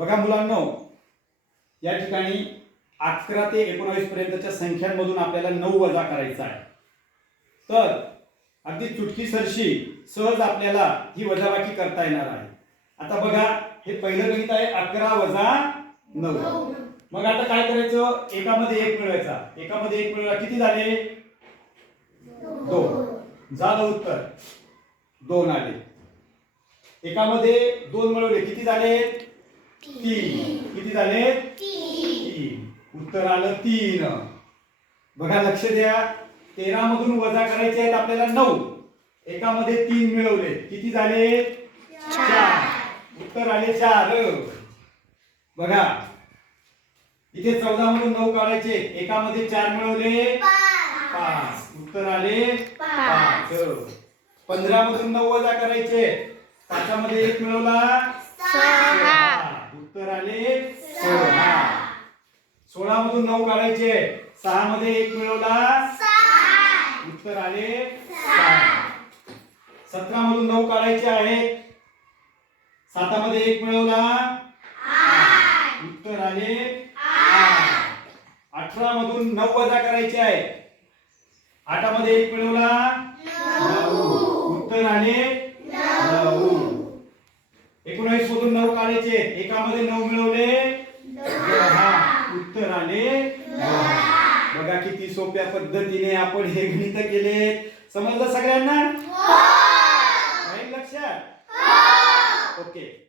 बघा मुलांनो, या ठिकाणी 11 ते 19 पर्यंतच्या संख्यांमधून आपल्याला 9 वजा करायचा आहे. तर अगदी चुटकीसरशी सहज आपल्याला ही वजाबाकी करता येणार आहे. आता बघा, हे पहिलं गणित आहे 11 वजा 9. मग आता काय करायचं, एकामध्ये 1 मिळवायचा. एकामध्ये 1 मिळवला, किती झाले? 2. झालं उत्तर, 2 आले. एकामध्ये 2 मिळवले, किती झाले? 3. किती झाले? 3. उत्तर आलं 3. बघा, लक्ष द्या, 13 मधून वजा करायचे आहेत आपल्याला 9. एकामध्ये 3 मिळवले, किती झाले? 4. उत्तर आले 4. बघा, इथे 14 मधून 9 काढायचे, एकामध्ये 4 मिळवले 5. उत्तर आले 5. 15 मधून 9 वजा करायचे, 5 मध्ये 1 मिळवला 6. उत्तर आले 6. 16 मधून 9 काढायचे, 6 मध्ये 1 मिळवला 6. उत्तर आले 6. 17 मधून 9 काढायचे आहे, 7 मध्ये 1 मिळवला 8. उत्तर आले 8. 18 मधून 9 वजा करायचे आहे, 8 मध्ये 1 मिळवला 9. उत्तर आले 9. 19 मधून 9 काढायचे, एकामध्ये 9 मिळवले 10. उत्तर आले 10. बघा, किती सोप्या पद्धतीने आपण हे गणित केले. समजलं सगळ्यांना? लक्षात? ओके.